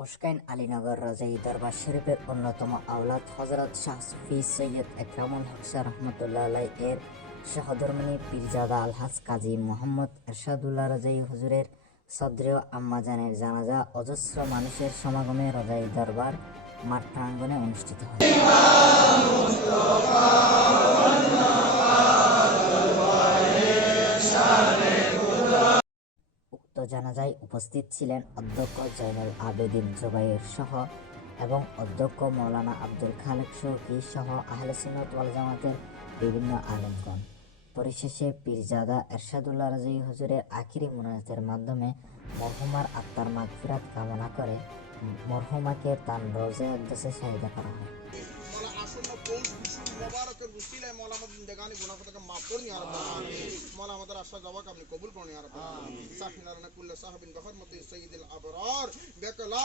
তাসকাইন আলীনগর রাজাই দরবার শরীফের অন্যতম আওলাদ হজরত শাহ ফি সৈয়দ একরামুল হকসা রহমতুল্লাহ আলাই এর সহধর্মণী পীরজাদা আলহাজ কাজী মোহাম্মদ এরশাদুল্লাহ রাজাই হুজুরের সদ্রেয় আম্মাজানের জানাজা অজস্র মানুষের সমাগমে রাজাই দরবার মাঠ প্রাঙ্গণে অনুষ্ঠিত হয়। উক্ত জানাজায় উপস্থিত ছিলেন অধ্যক্ষ জয়নুল আবেদিন জোবাইর সহ এবং অধ্যক্ষ মৌলানা আব্দুল খালেক শৌকি সহ আহলে সুন্নত ওয়াল জামাতের বিভিন্ন আলেমগণ। পরিশেষে পীরজাদা এরশাদুল্লাহ রাজি হুজুরের আখিরি মুনাজাতের মাধ্যমে মরহুমার আত্মার মাগফিরাত কামনা করে মরহুমাকে তার রোজে উদ্দেশ্যে সাহিদা করা হয়। উসিলায় মৌলা আমাদের জিন্দগানি গুনাহ থেকে মাফ করুন ইয়া রাব্বাল আলামিন মৌলা আমাদের আশা জবাক আপনি কবুল করুন। ইয়া রাব্বাল আলামিন সাফিনারানা কুল্লা সাহাবিন বহরমতি সাইয়্যিদিল আবরার। বেকলা